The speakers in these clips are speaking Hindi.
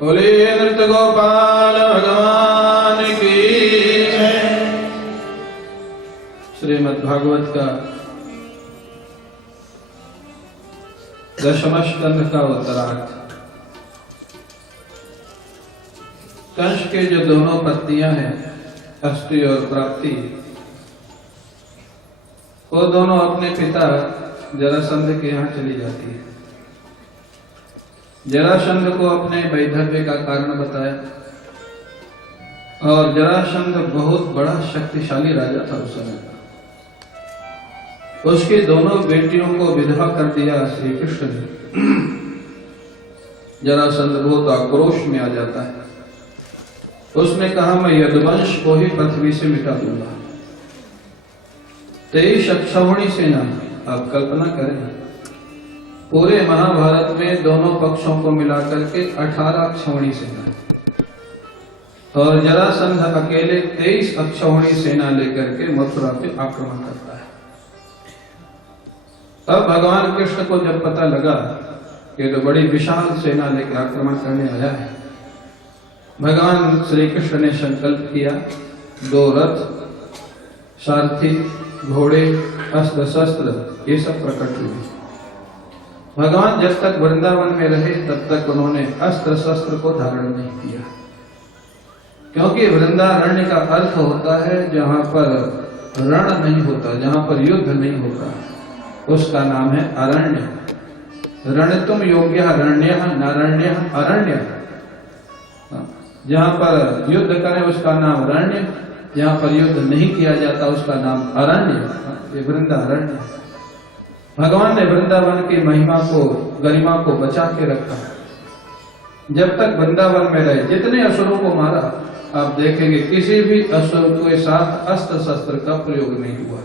बोलिए नृत्य गोपाल भगवान की। श्रीमद् भागवत का 10वां स्कंध का उत्तरार्ध। कंस के जो दोनों पत्नियां हैं, अष्टि और प्राप्ति, वो दोनों अपने पिता जरासंध के यहाँ चली जाती है। जरासंध को अपने वैधव्य का कारण बताया, और जरासंध बहुत बड़ा शक्तिशाली राजा था उस समय का। उसकी दोनों बेटियों को विधवा कर दिया श्री कृष्ण ने। जरासंध बहुत आक्रोश में आ जाता है। उसने कहा, मैं यदुवंश को ही पृथ्वी से मिटा दूंगा। 23 अक्षौहिणी सेना, आप कल्पना करें, पूरे महाभारत में दोनों पक्षों को मिलाकर के 18 अक्षौहिणी सेना, और जरासंध अकेले 23 अक्षौहिणी सेना लेकर के मथुरा पे आक्रमण करता है। तब भगवान कृष्ण को जब पता लगा कि तो बड़ी विशाल सेना लेकर आक्रमण करने आया है, भगवान श्री कृष्ण ने संकल्प किया, 2 रथ, सारथी, घोड़े, अस्त्र शस्त्र, ये सब प्रकट हुए। भगवान जब तक वृंदावन में रहे तब तक उन्होंने अस्त्र शस्त्र को धारण नहीं किया, क्योंकि वृंदारण्य का अर्थ होता है जहां पर रण नहीं होता, जहां पर युद्ध नहीं होता, उसका नाम है अरण्य। रणतुम योग्य रण्य नारण्य अरण्य। जहां पर युद्ध करें उसका नाम रण्य, जहां पर युद्ध नहीं किया जाता उसका नाम अरण्य। ये वृंदारण्य। भगवान ने वृंदावन की महिमा को, गरिमा को बचा के रखा। जब तक वृंदावन में रहे, जितने असुरों को मारा, आप देखेंगे किसी भी असुर के साथ अस्त्र शस्त्र का प्रयोग नहीं हुआ।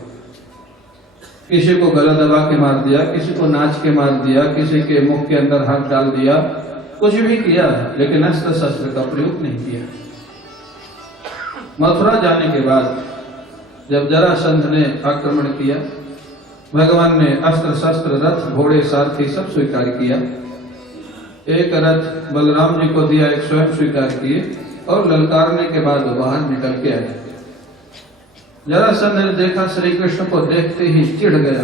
किसी को गला दबा के मार दिया, किसी को नाच के मार दिया, किसी के मुख के अंदर हाथ डाल दिया, कुछ भी किया, लेकिन अस्त्र शस्त्र का प्रयोग नहीं किया। मथुरा जाने के बाद जब जरासंध ने आक्रमण किया, भगवान ने अस्त्र शस्त्र, रथ, घोड़े, सारथी सब स्वीकार किया। एक रथ बलराम जी को दिया, एक स्वयं स्वीकार किए, और ललकारने के बाद बाहर निकल के आए। जरासंध ने देखा, श्री कृष्ण को देखते ही चिढ़ गया।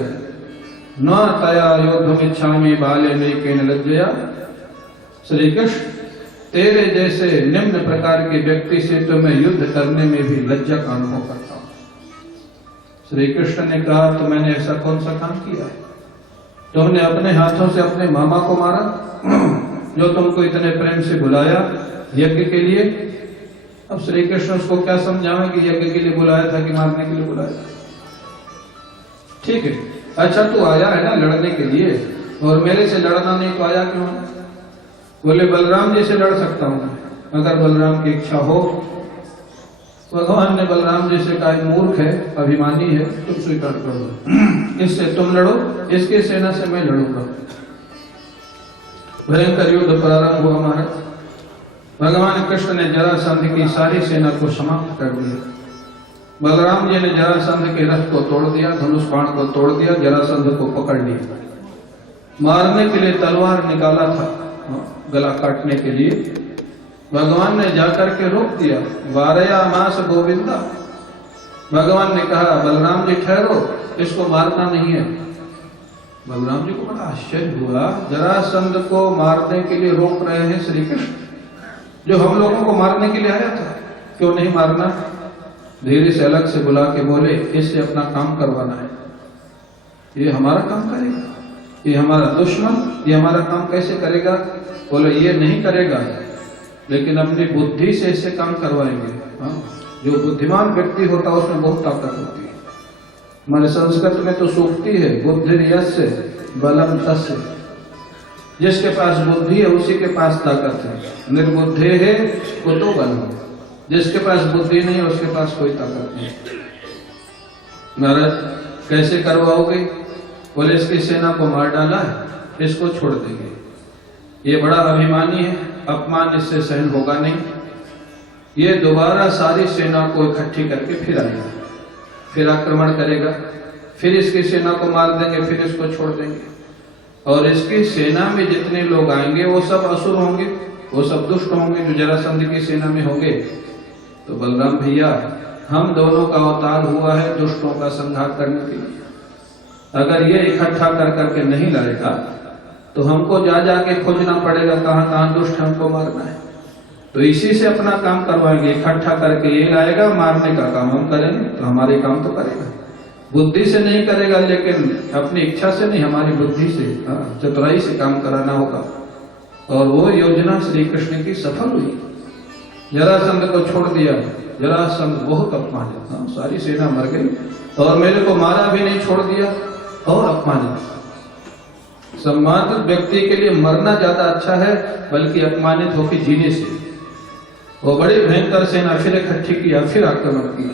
न तया योद्धुमिच्छामि बाले नैकेन लज्जया। श्री कृष्ण, तेरे जैसे निम्न प्रकार के व्यक्ति से तो मैं युद्ध करने में भी लज्जा का अनुभव करता हूं। श्री कृष्ण ने कहा, तो मैंने ऐसा कौन सा काम किया है? तुमने अपने हाथों से अपने मामा को मारा, जो तुमको इतने प्रेम से बुलाया यज्ञ के लिए। अब श्री कृष्ण उसको क्या समझावे कि यज्ञ के लिए बुलाया था कि मारने के लिए बुलाया था? ठीक है, अच्छा तू आया है ना लड़ने के लिए, और मेरे से लड़ना नहीं तो आया क्यों? बोले, बलराम जी से लड़ सकता हूं, अगर बलराम की इच्छा हो। भगवान ने बलराम जी से कहा, मूर्ख है, अभिमानी है, तुम स्वीकार कर दो, इससे तुम लड़ो, इसकी सेना से मैं लड़ूंगा। भयंकर युद्ध प्रारंभ हुआ। महाराज भगवान कृष्ण ने जरासंध की सारी सेना को समाप्त कर दिया। बलराम जी ने जरासंध के रथ को तोड़ दिया, धनुष बाण को तोड़ दिया, जरासंध को पकड़ लिया। मारने के लिए तलवार निकाला था, गला काटने के लिए। भगवान ने जाकर के रोक दिया। वारया मास गोविंदा। भगवान ने कहा, बलराम जी ठहरो, इसको मारना नहीं है। बलराम जी को बड़ा आश्चर्य हुआ, जरासंध को मारने के लिए रोक रहे हैं श्री कृष्ण, जो हम लोगों को मारने के लिए आया था, क्यों नहीं मारना? धीरे से अलग से बुला के बोले, इससे अपना काम करवाना है। ये हमारा काम करेगा? ये हमारा दुश्मन, ये हमारा काम कैसे करेगा? बोले, ये नहीं करेगा, लेकिन अपनी बुद्धि से इससे काम करवाएंगे। हाँ, जो बुद्धिमान व्यक्ति होता है उसमें बहुत ताकत होती है। हमारे संस्कृत में तो सूक्ति है, बुद्धि यस्य बलम तस्य। जिसके पास बुद्धि है उसी के पास ताकत है। निर्बुद्धे है कुतो बलम। जिसके पास बुद्धि नहीं है उसके पास कोई ताकत नहीं। महाराज कैसे करवाओगे? बोले, इसकी सेना को मार डाला है, इसको छोड़ देंगे। ये बड़ा अभिमानी है, अपमान इससे सहन होगा नहीं। ये दोबारा सारी सेना को इकट्ठी करके फिर आएगा, फिर आक्रमण करेगा, फिर इसकी सेना को मार देंगे, फिर इसको छोड़ देंगे। और इसकी सेना में जितने लोग आएंगे वो सब असुर होंगे, वो सब दुष्ट होंगे जो जरासंध की सेना में होंगे। तो बलराम भैया, हम दोनों का अवतार हुआ है दुष्टों का संहार करने के लिए। अगर ये इकट्ठा कर करके नहीं लाएगा तो हमको जा जाके खोजना पड़ेगा कहां कहां दुष्ट हमको मारना है। तो इसी से अपना काम करवाएंगे, इकट्ठा करके ये लाएगा, मारने का काम हम करेंगे तो हमारे काम तो करेगा। बुद्धि से नहीं करेगा, लेकिन अपनी इच्छा से नहीं, हमारी बुद्धि से, चतुराई से काम कराना होगा। और वो योजना श्री कृष्ण की सफल हुई। जरासंध को छोड़ दिया, जरासंध बहुत अपमानित, सारी सेना मर गई और मेरे को मारा भी नहीं, छोड़ दिया और अपमानित। सम्मानित व्यक्ति के लिए मरना ज्यादा अच्छा है, बल्कि अपमानित होकर जीने से। वो बड़ी भयंकर सेना फिर इकट्ठी किया, फिर आक्रमण किया।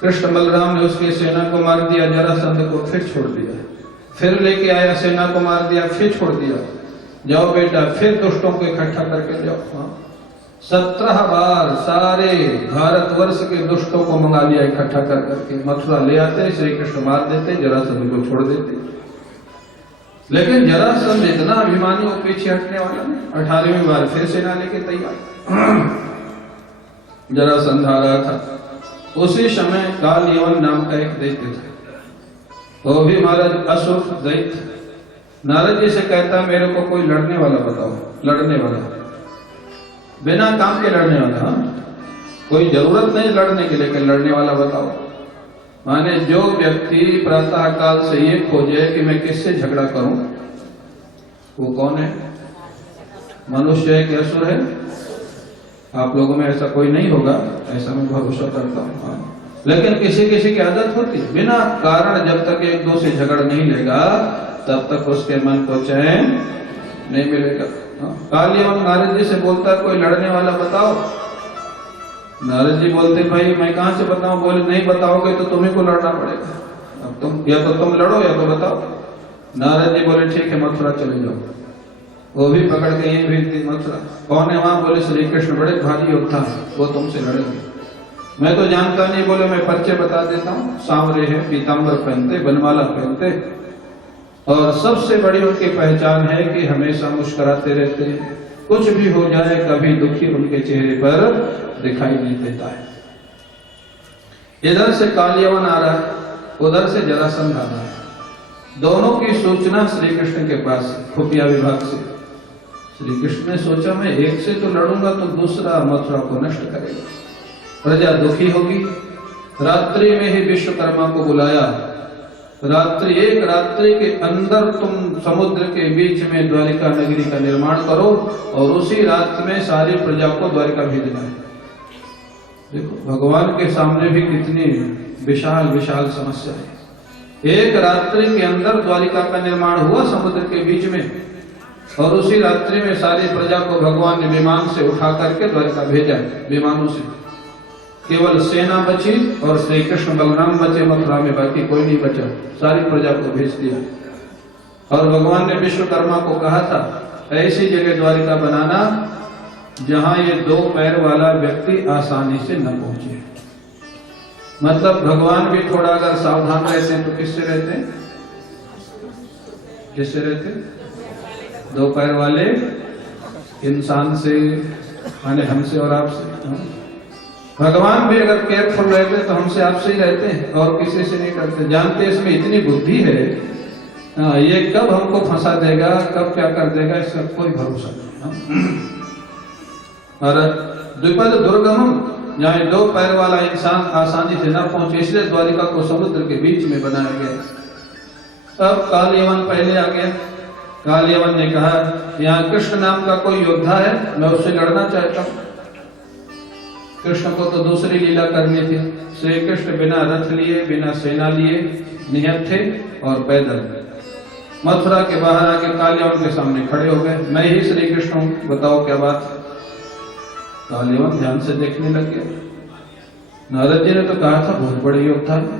कृष्ण बलराम ने उसकी सेना को मार दिया, जरासंध को फिर छोड़ दिया, फिर लेके आया, सेना को मार दिया, फिर छोड़ दिया। जाओ बेटा, फिर दुष्टों को इकट्ठा करके जाओ। 17 बार सारे भारतवर्ष के दुष्टों को मंगा लिया इकट्ठा कर करके, मथुरा ले आते, श्री कृष्ण मार देते, जरासंध को छोड़ देते। लेकिन जरासंध इतना अभिमानी और पीछे हटने वाला नहीं। 18वीं बार फिर सेना लेके तैयार। जरासंध आ रहा था। उसी समय काल यवन नाम का एक दैत्य था, वो भी महाराज असुर दैत्य। नारद जी से कहता, मेरे को कोई लड़ने वाला बताओ, लड़ने वाला, बिना काम के लड़ने वाला, कोई जरूरत नहीं लड़ने के, लेकिन लड़ने वाला बताओ। माने जो व्यक्ति प्रातः काल से ये खोजे कि मैं किससे झगड़ा करूं, वो कौन है? मनुष्य है कि असुर है? आप लोगों में ऐसा कोई नहीं होगा, ऐसा मैं भरोसा करता हूं। लेकिन किसी किसी की आदत होती, बिना कारण जब तक एक दो से झगड़ नहीं लेगा तब तक उसके मन को चैन नहीं मिलेगा। कालियवन नारद जी से बोलता, कोई लड़ने वाला बताओ। नारद जी बोलते, भाई मैं कहां से बताऊं? बोले, नहीं बताओगे तो तुम्हें को लड़ना पड़ेगा। अब तुम या तो तुम लड़ो या तो बताओ। नारद जी बोले, ठीक है, मथुरा चले जाओ। वो भी पकड़ के ये भेज दी मथुरा। कौन है वहां? बोले, श्री कृष्ण बड़े भारी योद्धा है, वो तुमसे लड़ेंगे। मैं तो जानता नहीं। बोले, मैं परिचय बता देता हूँ, सांवरे है, पीताम्बर पहनते, बनमाला पहनते, और सबसे बड़ी उनकी पहचान है कि हमेशा मुस्कुराते रहते हैं। कुछ भी हो जाए कभी दुखी उनके चेहरे पर दिखाई नहीं देता है। इधर से कालियवन आ रहा है, उधर से जरासंध आ रहा है। दोनों की सूचना श्री कृष्ण के पास, खुफिया विभाग से। श्री कृष्ण ने सोचा, मैं एक से तो लड़ूंगा तो दूसरा मथुरा को नष्ट करेगा, प्रजा दुखी होगी। रात्रि में ही विश्वकर्मा को बुलाया। रात्रि, एक रात्रि के अंदर तुम समुद्र के बीच में द्वारिका नगरी का निर्माण करो और उसी रात में सारी प्रजा को द्वारिका भेजना है। देखो भगवान के सामने भी कितनी विशाल विशाल समस्या है। एक रात्रि के अंदर द्वारिका का निर्माण हुआ समुद्र के बीच में, और उसी रात्रि में सारी प्रजा को भगवान ने विमान से उठा करके द्वारिका भेजा। विमानों से केवल सेना बची और श्री कृष्ण बलराम बचे मथुरा में, बाकी कोई नहीं बचा। सारी प्रजा को भेज दिया। और भगवान ने विश्वकर्मा को कहा था, ऐसी जगह द्वारिका बनाना जहां ये 2 पैर वाला व्यक्ति आसानी से न पहुंचे। मतलब भगवान भी थोड़ा अगर सावधान रहते हैं तो किससे रहते हैं? किससे रहते हैं? 2 पैर वाले इंसान से, माने हमसे और आपसे। भगवान भी अगर केयरफुल रहते तो हमसे आपसे ही रहते हैं और किसी से नहीं करते। जानते इसमें इतनी बुद्धि है, ये कब हमको फंसा देगा, कब क्या कर देगा, इसका कोई भरोसा नहीं। और द्विपद दुर्गम, जहाँ 2 पैर वाला इंसान आसानी से न पहुंचे, इसलिए द्वारिका को समुद्र के बीच में बनाया गया। अब कालियवन पहले आ गया। कालियवन ने कहा, यहाँ कृष्ण नाम का कोई योद्धा है, मैं उससे लड़ना चाहता हूँ। कृष्ण को तो दूसरी लीला करनी थी। श्री कृष्ण बिना रथ लिए, बिना सेना लिए निहत थे और पैदल मथुरा के बाहर आके कालियवन के सामने खड़े हो गए। मैं ही श्री कृष्ण हूं, बताओ क्या बात है। कालियवन ध्यान से देखने लग गया। नारद जी ने तो कहा था बहुत बड़े योद्धा है,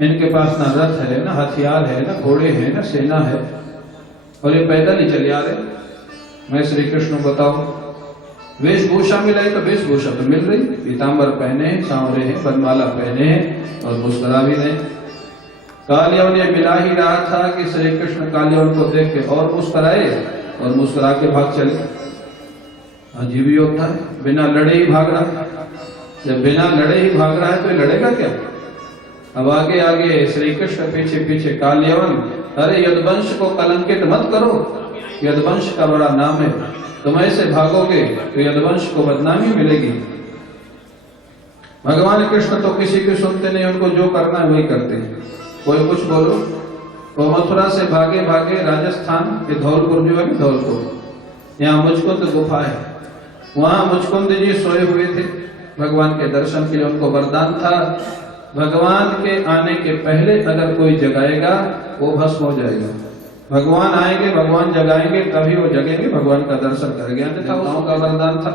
इनके पास ना रथ है, ना हथियार है, ना घोड़े हैं, ना सेना है, और ये पैदल ही चले आ रहे। मैं श्री कृष्ण बताओ, वेशभूषा मिलाई तो वेशभूषा तो मिल रही, पीताम्बर पहने, सांवरे हैं, बनमाला पहने हैं और मुस्कुरा भी रहे। कालियवन ये मिला ही रहा था कि श्री कृष्ण कालियवन को देख के और मुस्कुराए और मुस्कुरा के भाग चले। अजीब योद्धा है, बिना लड़े ही भाग रहा है। जब बिना लड़े ही भाग रहा है तो ये लड़ेगा क्या? अब आगे आगे श्री कृष्ण, पीछे पीछे काल यवन। अरे यदुवंश को कलंकित मत करो, यदुवंश का बड़ा नाम है, तुम ऐसे भागोगे तो यदुवंश को बदनामी मिलेगी। भगवान कृष्ण तो किसी की सुनते नहीं, उनको जो करना है वही करते हैं। कोई कुछ बोलो। वो मथुरा से भागे भागे राजस्थान के धौलपुर, जो है धौलपुर, यहाँ मुचकुंद गुफा है, वहां मुचकुंद जी सोए हुए थे भगवान के दर्शन के लिए। उनको वरदान था भगवान के आने के पहले अगर कोई जगाएगा वो भस्म हो जाएगा। भगवान आएंगे, भगवान जगाएंगे, तभी वो जगेंगे, भगवान का दर्शन करेंगे। अन्यथा उनका का वरदान था।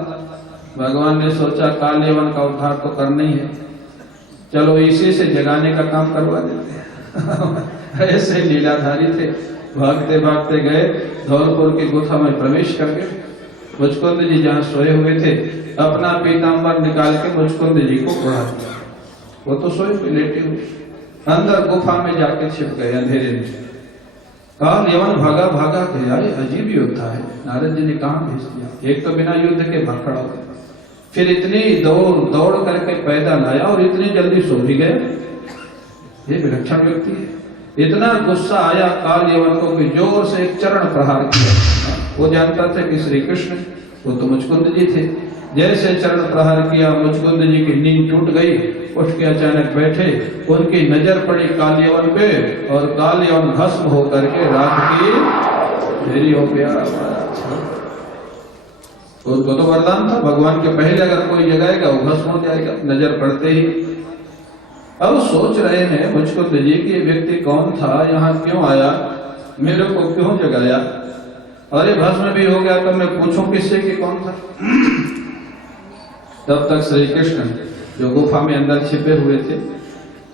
भगवान ने सोचा काल यवन का उद्धार तो करना ही है, चलो इसी से जगाने का काम करवा देते हैं। ऐसे लीलाधारी थे, भागते भागते गए, धौलपुर की गुफा में प्रवेश कर गए। मुचकुंद जी जहाँ सोए हुए थे, अपना पीताम्बर निकाल के मुचकुंद जी को उड़ा दिया। वो तो सोए हुए लेटे हुए, अंदर गुफा में जाके छिप गए अंधेरे में। काल यवन भागा भागा गया, अजीब योद्धा है, नारद जी ने कहा भेज दिया। एक तो बिना युद्ध के भाग खड़ा हो गया, फिर इतनी दौड़ दौड़ करके पैदल आया और इतनी जल्दी सो भी गए। ये विलक्षण व्यक्ति है। इतना गुस्सा आया काल यवन को कि जोर से एक चरण प्रहार किया। वो जानता था कि श्री कृष्ण, वो तो मुचकुंद जी थे। जैसे चरण प्रहार किया, मुचकुंद जी की नींद टूट गई, उठ के अचानक बैठे, उनकी नजर पड़ी काल यवन पे और काल यवन भस्म होकर के रात की देरी हो गया। उनको तो वरदान था भगवान के पहले अगर कोई जगाएगा वो भस्म हो जाएगा नजर पड़ते ही। अब सोच रहे हैं मुचकुंद जी कि व्यक्ति कौन था, यहाँ क्यों आया, मेरे को क्यों जगाया, अरे भस्म भी हो गया तो मैं पूछूं किससे कि कौन था। तब तक श्री कृष्ण जो गुफा में अंदर छिपे हुए थे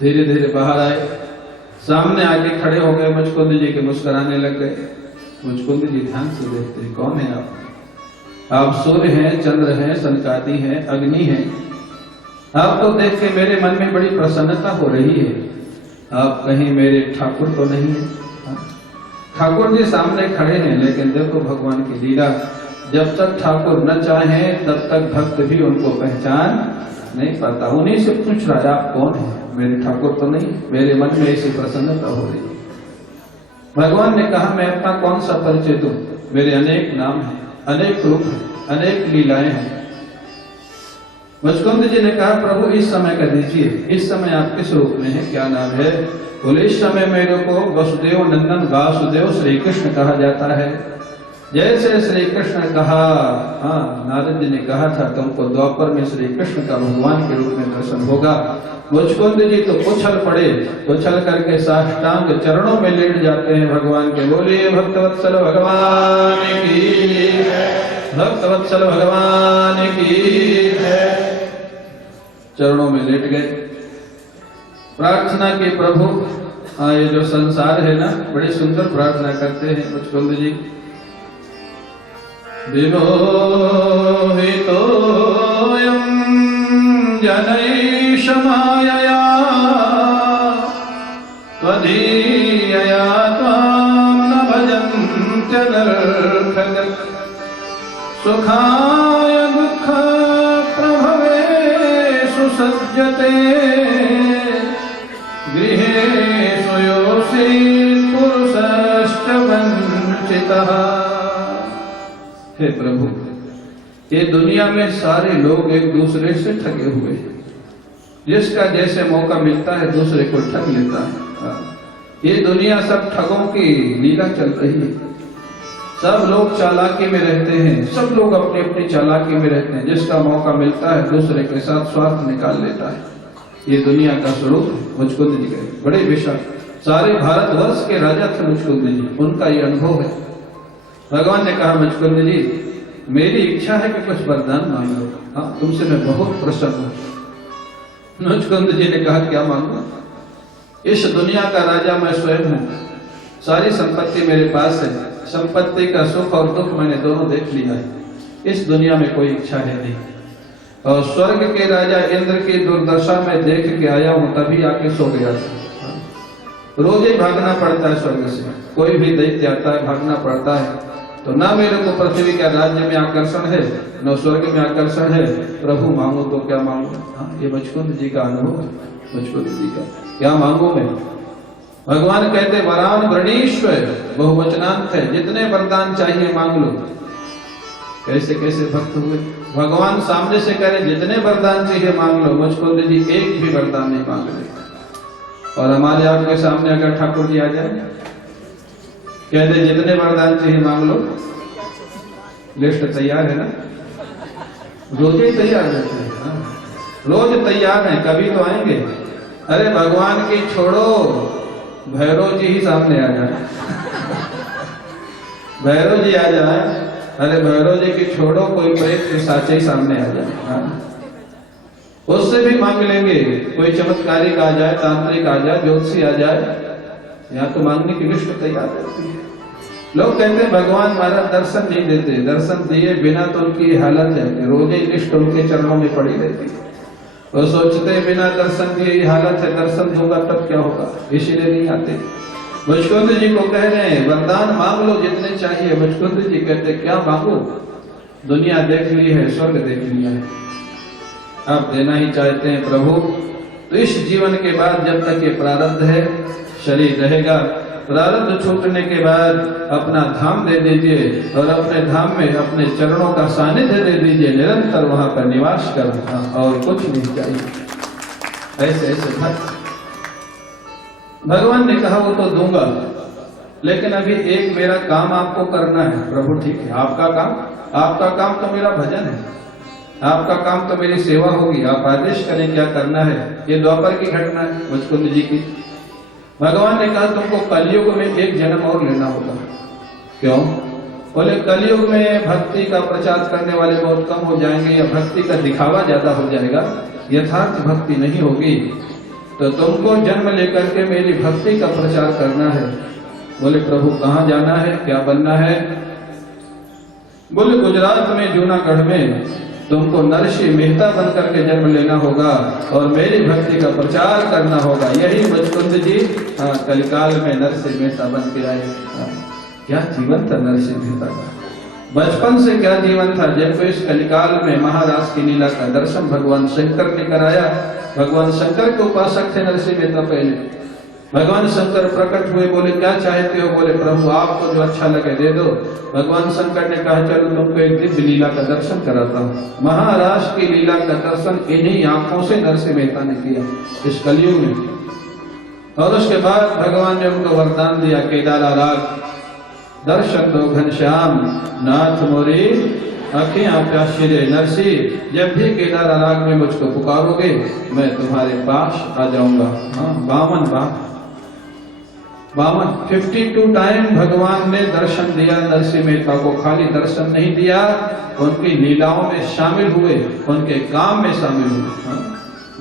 धीरे धीरे बाहर आए, सामने आके खड़े हो गए मुचकुंद जी के, मुस्कुराने लग गए। मुचकुंद जी ध्यान से देखते, कौन है आप सूर्य हैं, चंद्र हैं, सनकादि हैं, अग्नि हैं। आपको देख के मेरे मन में बड़ी प्रसन्नता हो रही है। आप कहीं मेरे ठाकुर तो नहीं है? ठाकुर जी सामने खड़े हैं, लेकिन देखो भगवान की लीला, जब तक ठाकुर न चाहे तब तक भक्त भी उनको पहचान नहीं पाता। उन्हीं से पूछ रहा है आप कौन है, मेरे ठाकुर तो नहीं? मेरे मन में ऐसी प्रसन्नता हो रही है। भगवान ने कहा मैं अपना कौन सा परिचय दूं, मेरे अनेक नाम हैं, अनेक रूप हैं, अनेक लीलाएं हैं। मुचकुंद जी ने कहा प्रभु इस समय का दीजिए, इस समय आप किस रूप में हैं, क्या नाम है? बोले इस समय मेरे को वसुदेव नंदन वासुदेव श्री कृष्ण कहा जाता है। जैसे श्री कृष्ण ने कहा, हाँ नारद जी ने कहा था तुमको द्वापर में श्री कृष्ण का भगवान के रूप में दर्शन होगा। मुचकुंद जी तो उछल पड़े, उछल करके साष्टांग चरणों में लेट जाते हैं भगवान के। बोलिए भक्तवत्सल भगवान की, भक्तवत्सल भगवान की। चरणों में लेट गए, प्रार्थना की प्रभु, हाँ ये जो संसार है ना, बड़ी सुंदर प्रार्थना करते हैं मुचकुंद जी। विमोहितोऽयं जनैष मायया त्वदीयया त्वां न भजन्त्यनर्थक सुखाय दुःख प्रभवेषु सज्जते गृहेषु योऽसीत् पुरुषश्च वञ्चितः। हे प्रभु, ये दुनिया में सारे लोग एक दूसरे से ठगे हुए हैं। जिसका जैसे मौका मिलता है दूसरे को ठग लेता है। ये दुनिया सब ठगों की लीला चल रही है। सब लोग चालाकी में रहते हैं, सब लोग अपनी अपनी चालाकी में रहते हैं। जिसका मौका मिलता है दूसरे के साथ स्वार्थ निकाल लेता है। ये दुनिया का स्वरूप मुचकुंद जी के बड़े विशाल, सारे भारतवर्ष के राजा थे मुचकुंद जी, उनका ये अनुभव है। भगवान ने कहा मुचकुंद जी मेरी इच्छा है कि कुछ वरदान मांग लो, हाँ तुमसे मैं बहुत प्रसन्न हूँ। मुचकुंद जी ने कहा क्या मांगो? इस दुनिया का राजा मैं स्वयं हूँ, सारी संपत्ति मेरे पास है, संपत्ति का सुख और दुख मैंने दोनों देख लिया है, इस दुनिया में कोई इच्छा है नहीं। और स्वर्ग के राजा इंद्र की दुर्दशा में देख के आया हूँ, तभी आके सो गया था। रोज ही भागना पड़ता है स्वर्ग से, कोई भी दैत्य आता है भागना पड़ता है। तो ना मेरे को पृथ्वी का राज्य में आकर्षण है, न स्वर्ग में आकर्षण है, प्रभु मांगू तो क्या मांगू। ये मुचकुंद जी का अनुभव, मुचकुंद जी का क्या मांगू मैं। भगवान कहते वरान वृणीश्वर, बहुवचनांत है, जितने वरदान चाहिए मांग लो। कैसे कैसे भक्त हुए, भगवान सामने से कह रहे जितने वरदान चाहिए मांग लो। मुचकुंद जी एक भी वरदान नहीं मांग रहे। और हमारे आपके सामने अगर ठाकुर जी आ जाए, कहते जितने वरदान चाहिए मांग लो, लिस्ट तैयार है ना, रोज ही तैयार रहते हैं, रोज तैयार है, कभी तो आएंगे। अरे भगवान की छोड़ो, भैरव जी ही सामने आ जाए, भैरव जी आ जाए, अरे भैरव जी की छोड़ो, कोई प्रेत साचे ही सामने आ जाए, उससे भी मांग लेंगे। कोई चमत्कारिक आ जाए, तांत्रिक आ जाए, ज्योतिषी आ जाए, यहाँ तो मांगने की लिस्ट तैयार रहती है। लोग कहते हैं भगवान महाराज दर्शन नहीं देते, दर्शन दिए बिना तो उनकी हालत है कि रोज ही लिस्ट उनके चरणों में पड़ी रहती है। वो सोचते हैं बिना दर्शन दिए ये हालत है, दर्शन दूंगा तब क्या होगा, इसीलिए नहीं आते। मुचकुंद जी को कह रहे हैं वरदान मांग लो जितने चाहिए। मुचकुंद जी कहते क्या मांगो, दुनिया देख ली है, स्वर्ग देख लिया है, आप देना ही चाहते हैं प्रभु। तो इस जीवन के बाद जब तक ये प्रारब्ध है, शरीर रहेगा, प्रारब्ध छूटने के बाद अपना धाम दे दीजिए और अपने धाम में अपने चरणों का सानिध्य दे दीजिए, निरंतर वहां पर निवास करना और कुछ नहीं चाहिए। ऐसे ऐसे भक्त, भगवान ने कहा वो तो दूंगा, लेकिन अभी एक मेरा काम आपको करना है। प्रभु ठीक है, आपका काम तो मेरा भजन है, आपका काम तो मेरी सेवा होगी, आप आदेश करें क्या करना है। ये द्वापर की घटना है मुचकुंद जी की। भगवान ने कहा तुमको कलयुग में एक जन्म और लेना होगा। क्यों? बोले कलयुग में भक्ति का प्रचार करने वाले बहुत कम हो जाएंगे, या भक्ति का दिखावा ज्यादा हो जाएगा, यथार्थ भक्ति नहीं होगी, तो तुमको जन्म लेकर के मेरी भक्ति का प्रचार करना है। बोले प्रभु कहाँ जाना है, क्या बनना है? बोले गुजरात में जूनागढ़ में तुमको नरसिंह मेहता बनकर के जन्म लेना होगा और मेरी भक्ति का प्रचार करना होगा। यही मुचकुंद जी कलिकाल में नरसिंह मेहता बन के आए। क्या जीवन था नरसिंह मेहता का, बचपन से क्या जीवन था। जब इस कलिकाल में महाराज की लीला का दर्शन भगवान शंकर ने कराया। भगवान शंकर के उपासक थे नरसिंह मेहता पहले। भगवान शंकर प्रकट हुए, बोले क्या चाहते हो? बोले प्रभु आपको जो अच्छा लगे दे दो। भगवान शंकर ने कहा चलो तुमको एक दिव्य लीला का दर्शन कराता हूँ। महाराज की लीला का दर्शन इन्हीं आंखों से नरसिंह मेहता ने किया इस कलयुग में। और उसके बाद भगवान ने उनको वरदान दिया, केदारा राग दर्शन दो घनश्याम नाथ मोरी अखियां प्यासी रे नरसिंह। जब भी केदारा राग में मुझको पुकारोगे मैं तुम्हारे पास आ जाऊंगा। हाँ, 52 टाइम भगवान ने दर्शन दिया नरसिंह मेहता को। खाली दर्शन नहीं दिया, उनकी लीलाओं में शामिल हुए, उनके काम में शामिल हुए।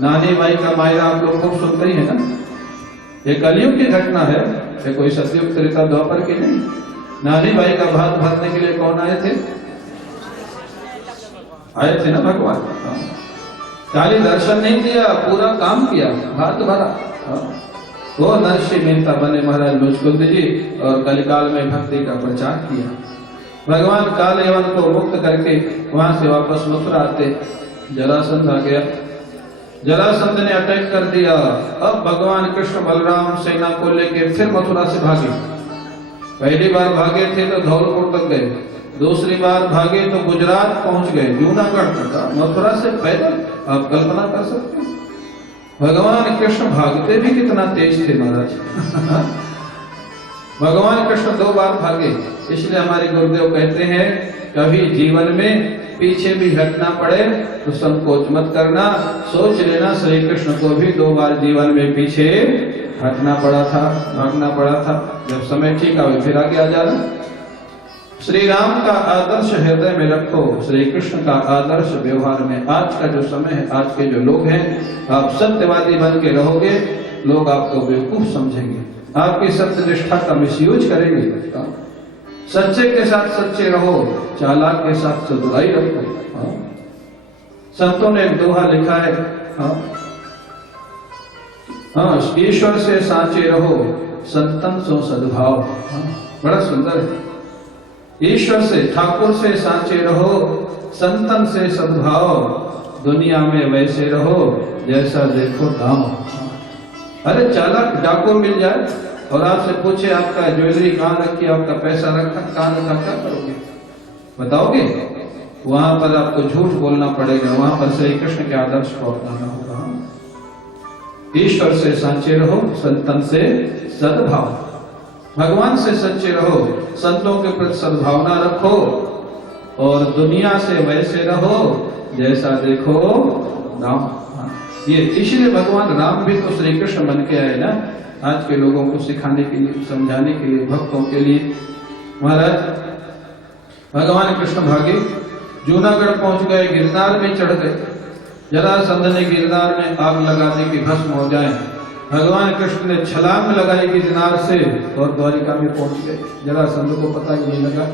नानी माई का मायरा आप लोग खूब सुनते ही है ना। ये कलयुग की घटना है, ये कोई सतयुग त्रेता द्वापर की नहीं। नानी माई का भात भरने के लिए कौन आए थे? आए थे ना भगवान। खाली दर्शन नहीं दिया, पूरा काम किया, भात भरा। वो नरसिंह मेहता बने महाराज मुचकुंद जी और कलिकाल में भक्ति का प्रचार किया। भगवान कालयवन को मुक्त करके वहां से वापस मथुरा आते, जरासंध आ गया। जरासंध ने अटैक कर दिया। अब भगवान कृष्ण बलराम सेना को लेकर फिर मथुरा से भागे। पहली बार भागे थे तो धौलपुर तक गए, दूसरी बार भागे तो गुजरात पहुंच गए, जूनागढ़ तक। मथुरा से पैदल, आप कल्पना कर सकते हैं। भगवान कृष्ण भागते भी कितना तेज थे महाराज। भगवान कृष्ण 2 बार भागे। इसलिए हमारे गुरुदेव कहते हैं कभी जीवन में पीछे भी हटना पड़े तो संकोच मत करना। सोच लेना श्री कृष्ण को भी 2 बार जीवन में पीछे हटना पड़ा था, भागना पड़ा था। जब समय ठीक आवे फिर आगे आ जाना। श्री राम का आदर्श हृदय में रखो, श्री कृष्ण का आदर्श व्यवहार में। आज का जो समय है, आज के जो लोग हैं, आप सत्यवादी बन के रहोगे, लोग आपको बेवकूफ समझेंगे, आपकी सत्य निष्ठा का मिसयूज करेंगे। सच्चे के साथ सच्चे रहो, चालाक के साथ चतुराई रखो। संतों ने एक दोहा लिखा है, ईश्वर से साचे रहो, संतन सो सद्भाव। बड़ा सुंदर है। ईश्वर से, ठाकुर से सांचे रहो, संतन से सद्भाव, दुनिया में वैसे रहो जैसा देखो दाम। अरे चालाक डाकू मिल जाए और आपसे पूछे आपका ज्वेलरी कहाँ रखी, आपका पैसा रखा कहाँ रखा, क्या करोगे? बताओगे? वहां पर आपको झूठ बोलना पड़ेगा, वहां पर श्री कृष्ण के आदर्श को अपनाना होगा। ईश्वर से सांचे रहो, संतन से सद्भाव, भगवान से सच्चे रहो, संतों के प्रति सद्भावना रखो और दुनिया से वैसे रहो जैसा देखो राम। ये इसलिए भगवान राम भी तो श्री कृष्ण बन के आए ना, आज के लोगों को सिखाने के लिए, समझाने के लिए, भक्तों के लिए। महाराज भगवान कृष्ण भागे, जूनागढ़ पहुंच गए, गिरनार में चढ़ गए। जरासंध ने गिरनार में आग लगा दी कि भस्म हो जाए। भगवान कृष्ण ने छलांग लगाई गिरनार से और द्वारिका में पहुंच गए। जरासंध को पता ही नहीं लगा।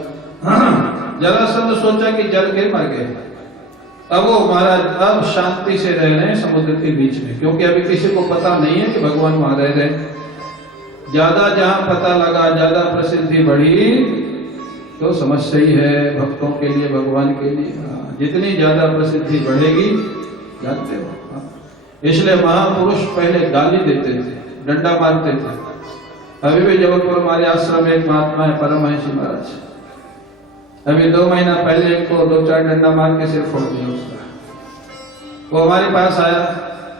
जरासंध सोचा कि जल के मर गए। अब वो महाराज अब शांति से रह रहे हैं समुद्र के बीच में, क्योंकि अभी किसी को पता नहीं है कि भगवान वहां रह रहे। ज्यादा जहां पता लगा, ज्यादा प्रसिद्धि बढ़ी तो समस्या ही है भक्तों के लिए, भगवान के लिए। जितनी ज्यादा प्रसिद्धि बढ़ेगी, जानते हो, इसलिए महापुरुष पहले गाली देते थे, डंडा मारते थे। अभी भी जबलपुर हमारे आश्रम में एक महात्मा है, परमहंस महाराज, अभी 2 महीना पहले एक को 2-4 डंडा मार के सिर फोड़ दिया उसका। वो हमारे पास आया,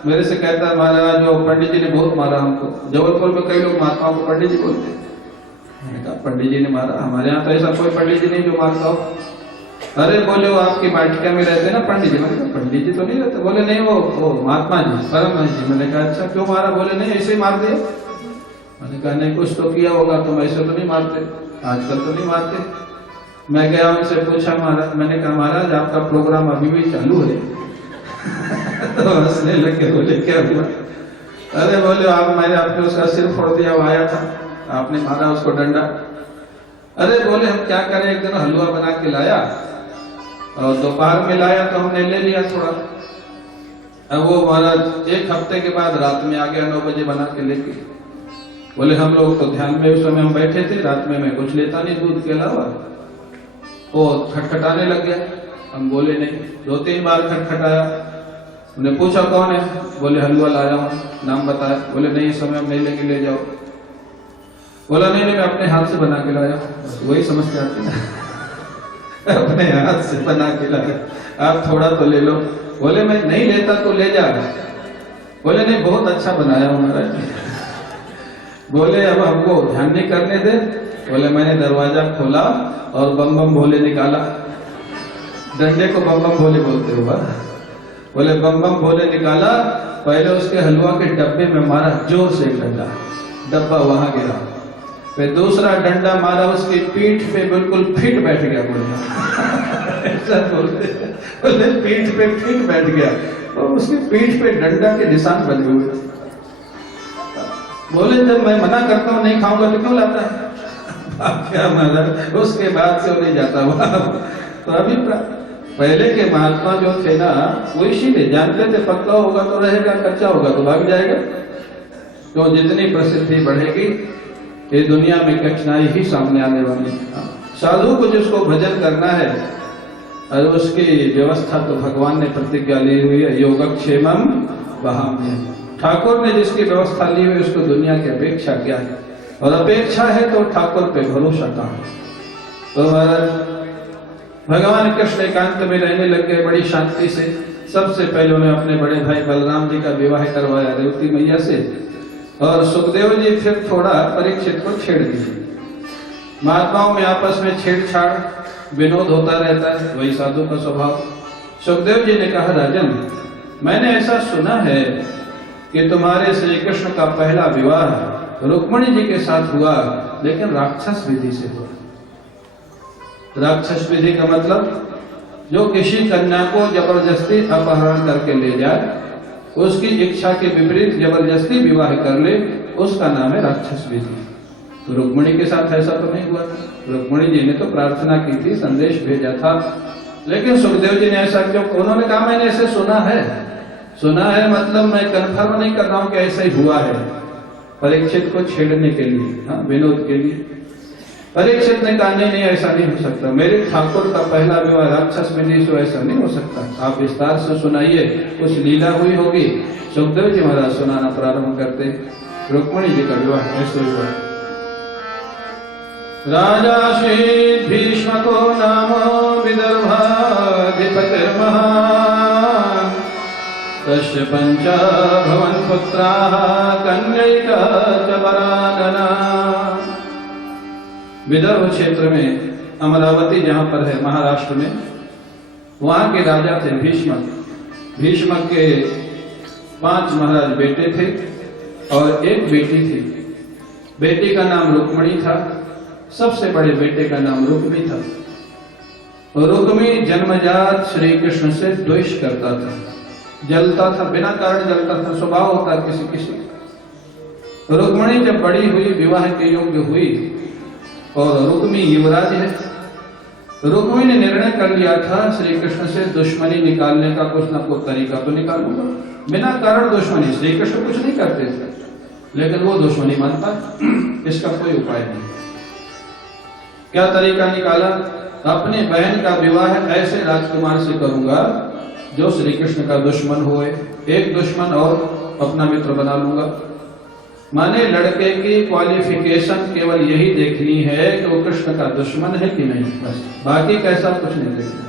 मेरे से कहता महाराज जो पंडित जी ने बहुत मारा हमको। जबलपुर में कई लोग महात्माओं को पंडित जी बोलते हैं। मैंने कहा पंडित जी ने मारा? हमारे यहाँ तो ऐसा कोई पंडित जी नहीं जो मारता हो। अरे बोले वो आपकी वाटिका में रहते ना पंडित जी। मैंने कहा पंडित जी तो नहीं रहते। बोले नहीं वो महात्मा जी, परमहंस जी। मैंने कहा अच्छा क्यों मारा? बोले नहीं ऐसे ही मार दिया। मैंने कहा नहीं कुछ तो किया होगा, तुम ऐसे तो नहीं मारते, आजकल तो नहीं मारते। मैं गया उनसे पूछा महाराज, मैंने कहा महाराज आपका प्रोग्राम अभी भी चालू है? तो हंसने लगे, बोले क्या हुआ? अरे बोले आप मैंने आपने उसका सिर फोड़ दिया, वो आया था, आपने मारा उसको डंडा। अरे बोले हम क्या करें, एक दिन हलवा बना के लाया और दोपहर में लाया तो हमने ले लिया थोड़ा। अब वो महाराज 1 हफ्ते के बाद रात में आ गया 9 बजे बना के लेके। बोले हम लोग तो ध्यान में उस समय हम बैठे थे, रात में मैं कुछ लेता नहीं दूध के अलावा। वो खटखटाने लग गया, हम बोले नहीं। 2-3 बार खटखटाया, उन्हें पूछा कौन है? बोले हलवा लाया हूँ, नाम बताया। बोले नहीं इस समय हम नहीं लेके ले जाओ। बोला नहीं मैं अपने हाथ से बना के लाया। वही समझते आते ना अपने हाथ से बना के लाया, आप थोड़ा तो ले लो। बोले मैं नहीं लेता तो ले जा। बोले नहीं बहुत अच्छा बनाया हूँ महाराज। बोले अब हमको ध्यान नहीं करने दे। बोले मैंने दरवाजा खोला और बम बम भोले निकाला। डंडे को बम बम भोले बोलते हुआ। बोले बम बम भोले निकाला, पहले उसके हलवा के डब्बे में मारा जोर से डंडा, डब्बा वहां गिरा। फिर दूसरा डंडा मारा उसकी पीठ पे, बिल्कुल फिट बैठ गया। बोले ऐसा बोलते, बोले पीठ पे फिट बैठ गया और उसकी पीठ पे डंडा के निशान बने हुए। बोले जब मैं मना करता हूँ नहीं खाऊंगा तो क्यों लाता है? क्या मतलब उसके बाद से नहीं जाता हुआ। तो अभी पहले के महात्मा जो थे ना, वो इसीलिए जानते थे पक्का होगा तो रहेगा, कच्चा होगा तो भाग जाएगा। तो जितनी प्रसिद्धि बढ़ेगी ये दुनिया में कठिनाई ही सामने आने वाली है। साधु को जिसको भजन करना है और उसकी व्यवस्था तो भगवान ने प्रतिज्ञा ली हुई है, योगक्षेमम वहाम्यहम्। ठाकुर ने जिसकी व्यवस्था ली हुई उसको दुनिया की अपेक्षा क्या है? और अपेक्षा है तो ठाकुर पे भरोसा कहाँ? तो महाराज भगवान कृष्ण एकांत में रहने लग गए बड़ी शांति से। सबसे पहले उन्होंने अपने बड़े भाई बलराम जी का विवाह करवाया रेवती मैया से, और सुखदेव जी फिर थोड़ा परीक्षित को छेड़ दिए। महात्माओं में आपस में छेड़छाड़ विनोद होता रहता है, वही साधु का स्वभाव। सुखदेव जी ने कहा राजन मैंने ऐसा सुना है कि तुम्हारे श्री कृष्ण का पहला विवाह रुक्मिणी जी के साथ हुआ, लेकिन राक्षस विधि से हुआ। राक्षस विधि का मतलब जो किसी कन्या को जबरदस्ती अपहरण करके ले जाए, उसकी इच्छा के विपरीत जबरदस्ती विवाह कर ले, उसका नाम है राक्षस विधि। तो रुक्मिणी के साथ ऐसा तो नहीं हुआ। रुक्मिणी जी ने तो प्रार्थना की थी, संदेश भेजा था, लेकिन सुखदेव जी ने ऐसा क्यों? उन्होंने कहा मैंने ऐसे सुना है। सुना है मतलब मैं कंफर्म नहीं कर रहा हूं कि ऐसा ही हुआ है, परीक्षित को छेड़ने के लिए, हाँ, विनोद के लिए। परीक्षित ने कहा नहीं ऐसा नहीं हो सकता, मेरे ठाकुर का पहला विवाह राक्षस में तो ऐसा नहीं हो सकता, आप विस्तार से सुनाइए, कुछ लीला हुई होगी। सुखदेव जी महाराज सुनाना प्रारंभ करते, रुक्मणी जी का विवाह कैसे हुआ। राजा श्री भीष्मको नाम विदर्भाधिपतिर्महान् तस्य पंचा भवन पुत्राः कन्यैका च वरानना। विदर्भ क्षेत्र में अमरावती जहां पर है महाराष्ट्र में, वहां के राजा थे भीष्मक। भीष्मक के 5 महाराज बेटे थे और एक बेटी थी। बेटी का नाम रुक्मणी था, सबसे बड़े बेटे का नाम रुक्मी था। रुक्मी जन्मजात श्री कृष्ण से द्वेष करता था, जलता था, बिना कारण जलता था, स्वभाव होता किसी किसी। रुक्मणी जब बड़ी हुई, विवाह के योग्य हुई और रुक्मी युवराज है, रुक्मी ने निर्णय कर लिया था श्री कृष्ण से दुश्मनी निकालने का कुछ ना कुछ तरीका तो निकालूंगा। बिना कारण दुश्मनी, श्री कृष्ण कुछ नहीं करते थे, लेकिन वो दुश्मनी मानता, इसका कोई उपाय नहीं। क्या तरीका निकाला, अपनी बहन का विवाह ऐसे राजकुमार से करूंगा जो श्री कृष्ण का दुश्मन होए, एक दुश्मन और अपना मित्र बना लूंगा। माने लड़के की क्वालिफिकेशन केवल यही देखनी है कि वो कृष्ण का दुश्मन है कि नहीं, बस, बाकी कैसा कुछ नहीं देखना।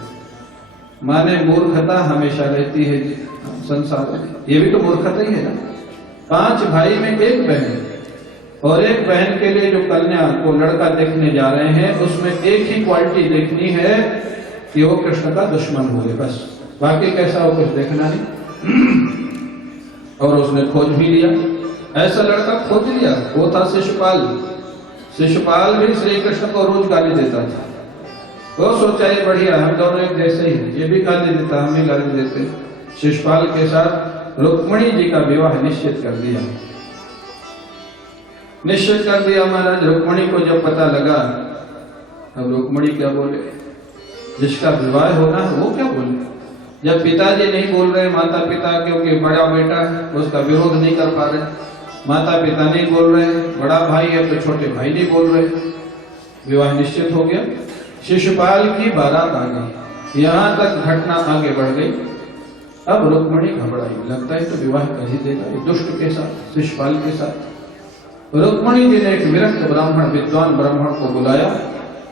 माने मूर्खता हमेशा रहती है संसार में, ये भी तो मूर्खता ही है ना। 5 भाई में एक बहन, और एक बहन के लिए जो कन्या को लड़का देखने जा रहे हैं, उसमें एक ही क्वालिटी देखनी है कि वो कृष्ण का दुश्मन हो, बस, बाकी कैसा हो कुछ देखना नहीं। और उसने खोज भी लिया, ऐसा लड़का खोज लिया, वो था शिशुपाल। शिशुपाल भी श्री कृष्ण को रोज गाली देता था। वो सोचा ये बढ़िया, हम दोनों एक जैसे ही, ये भी गाली देता, हम भी गाली देते। शिशुपाल के साथ रुक्मणी जी का विवाह निश्चित कर दिया। निश्चित कर दिया महाराज। रुक्मणी को जब पता लगा, अब रुक्मणी क्या बोले, जिसका विवाह होना है वो क्या बोले। जब पिताजी नहीं बोल रहे, माता पिता, क्योंकि बड़ा बेटा है उसका विरोध नहीं कर पा रहे, माता पिता नहीं बोल रहे, बड़ा भाई है तो छोटे भाई नहीं बोल रहे, विवाह निश्चित हो गया। शिशुपाल की बारात आ गई, यहां तक घटना आगे बढ़ गई। अब रुक्मणी घबराई, लगता है तो विवाह कर ही देगा ये दुष्ट के साथ, शिशुपाल के साथ। रुक्मणी जी ने एक विरक्त ब्राह्मण, विद्वान ब्राह्मण को बुलाया,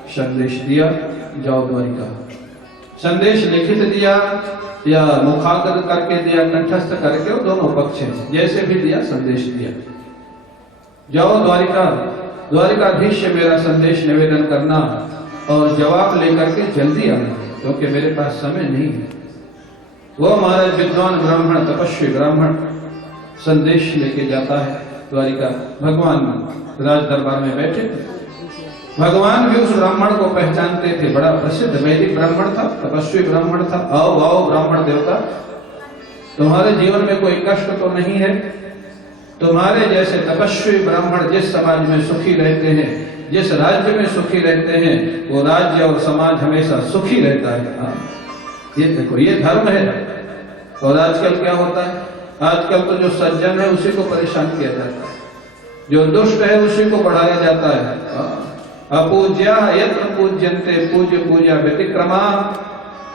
संदेश दिया, जाओ द्वारिका। संदेश लिखित दिया या मुखाग्र करके दिया, कंठस्थ करके, वो दोनों पक्ष हैं, जैसे भी दिया संदेश दिया। जाओ द्वारिका, द्वारिकाधीश से मेरा संदेश निवेदन करना और जवाब लेकर के जल्दी आना, क्योंकि मेरे पास समय नहीं है। वो महाराज विद्वान ब्राह्मण, तपस्वी ब्राह्मण संदेश लेके जाता है द्वारिका। भगवान राज दरबार में बैठे थे। भगवान भी उस ब्राह्मण को पहचानते थे, बड़ा प्रसिद्ध वैदिक ब्राह्मण था, तपस्वी ब्राह्मण था। आओ आओ ब्राह्मण देवता, तुम्हारे जीवन में कोई कष्ट तो नहीं है? तुम्हारे जैसे तपस्वी ब्राह्मण जिस समाज में सुखी रहते हैं, जिस राज्य में सुखी रहते हैं, वो राज्य और समाज हमेशा सुखी रहता है। ये देखो, ये धर्म है। और आजकल क्या होता है, आजकल तो जो सज्जन है उसी को परेशान किया जाता है, जो दुष्ट है उसी को बढ़ाया जाता है। अपूज्या यत्र पूज्यन्ते पूज्य पूजा व्यतिक्रमा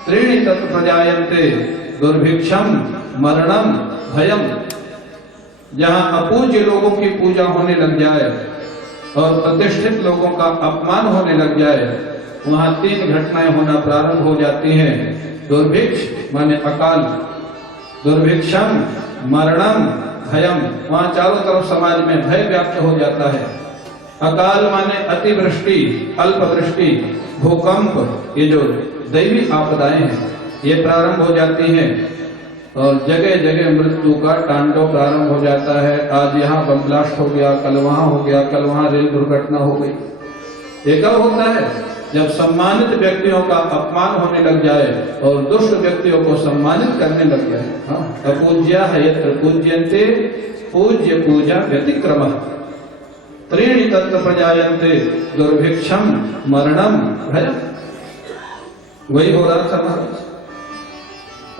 त्रीणि तत् प्रजायन्ते दुर्भिक्षम मरणम भयम। जहां अपूज्य लोगों की पूजा होने लग जाए और प्रतिष्ठित लोगों का अपमान होने लग जाए, वहां 3 घटनाएं होना प्रारंभ हो जाती हैं। दुर्भिक्ष माने अकाल, दुर्भिक्षम मरणम भयम, वहां चारों तरफ समाज में भय व्याप्त हो जाता है। अकाल माने अतिवृष्टि, अल्पवृष्टि, भूकंप, ये जो दैवी आपदाएं हैं ये प्रारंभ हो जाती हैं और जगह जगह मृत्यु का तांडव प्रारंभ हो जाता है। आज यहाँ बम ब्लास्ट हो गया, कल वहां हो गया, कल वहां रेल दुर्घटना हो गई। ये कब होता है? जब सम्मानित व्यक्तियों का अपमान होने लग जाए और दुष्ट व्यक्तियों को सम्मानित करने लग जाए। अपूज्या है यत्र पूज्यन्ते पूज्य पूजा व्यतिक्रमः त्रीणि तत्र प्रजायन्ते दुर्भिक्षम मरणम भयम। वही हो रहा था महाराज।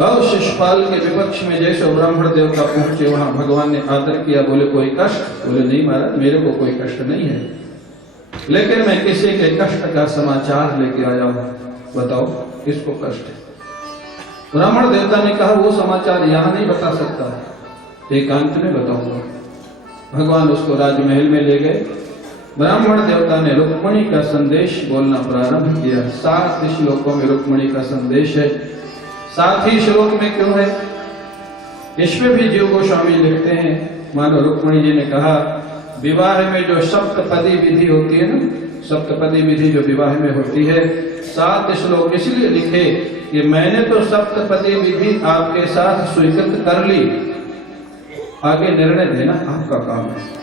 अब शिशुपाल के विपक्ष में जैसे ब्राह्मण देवता पहुंचे, वहां भगवान ने आदर किया। बोले कोई कष्ट? बोले नहीं महाराज, मेरे को कोई कष्ट नहीं है। लेकिन मैं किसी के कष्ट का समाचार लेके आया हूं, बताओ किसको कष्ट है? ब्राह्मण देवता ने कहा वो समाचार यहां नहीं बता सकता, एकांत में बताऊंगा। भगवान उसको राजमहल में ले गए। ब्राह्मण देवता ने रुक्मिणी का संदेश बोलना प्रारंभ किया। 7 श्लोकों में रुक्मिणी का संदेश है। 7 ही श्लोक में क्यों है? इसमें भी जीव गोस्वामी लिखते हैं, मानो रुक्मिणी जी ने कहा विवाह में जो सप्तपदी विधि होती है ना, सप्तपदी विधि जो विवाह में होती है, 7 श्लोक इसलिए लिखे कि मैंने तो सप्तपदी विधि आपके साथ स्वीकृत कर ली, आगे निर्णय देना आपका काम है।